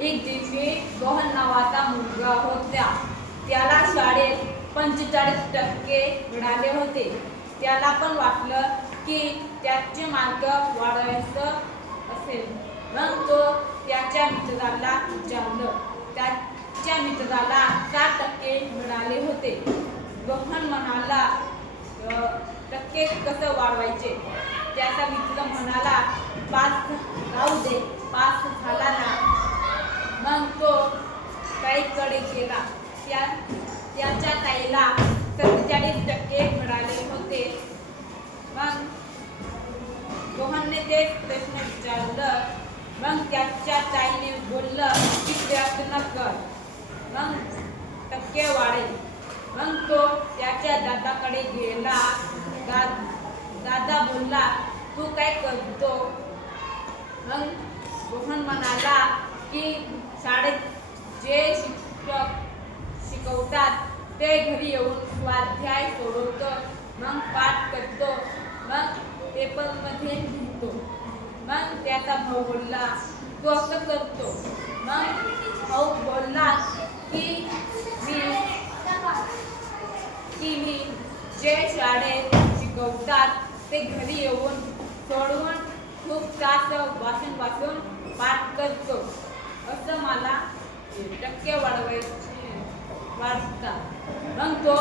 एक दिवशी रोहन नावाचा मुलगा होता. त्याला शाळेत 45% मिळाले होते. त्याला पण वाटलं की त्याचे मार्क वाढवायचं असेल. मग तो त्याच्या मित्राला विचारलं. त्याच्या मित्राला 60% मिळाले होते. रोहन म्हणाला, टक्के कसं वाढवायचे? त्याचा मित्र म्हणाला, पास राहू दे, पास झाला ना. मग तो ताईकडे गेला. त्याच्या ताईला 47% मिळाले होते. मग रोहनने तेच प्रश्न विचारलं. मग त्याच्या ताईने बोललं की प्रयत्न कर, मग टक्के वाढेल. मग तो त्याच्या दादाकडे गेला. दादा बोलला, तू काय करतो? मग रोहन म्हणाला की शाळेत जे शिक्षक शिकवतात ते घरी येऊन स्वाध्याय सोडवतो, मग पाठ करतो, मग पेपरमध्ये लिहितो. मग त्याचा भाऊ बोलला, तू असं करतो? मग भाऊ बोलला की मी जे शाळेत शिकवतात ते घरी येऊन सोडवून खूप तास वाचून पाठ करतो. असं मला टक्के वाढतात. मग तो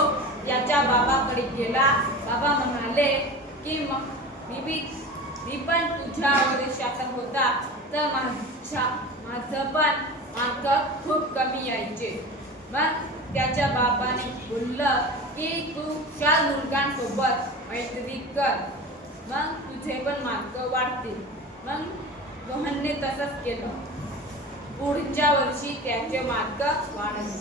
याच्या बाबाकडे गेला. बाबा म्हणाले की मी पण तुझ्या वर्षाचा होता तर माझं पण मार्क खूप कमी यायचे. मग त्याच्या बाबाने बोललं की तू 4 मुलगांसोबत मैत्री कर, मग तुझे पण मार्क वाढतील. मग रोहनने तसंच केलं. पुढच्या वर्षी त्याचे मार्क वाढले.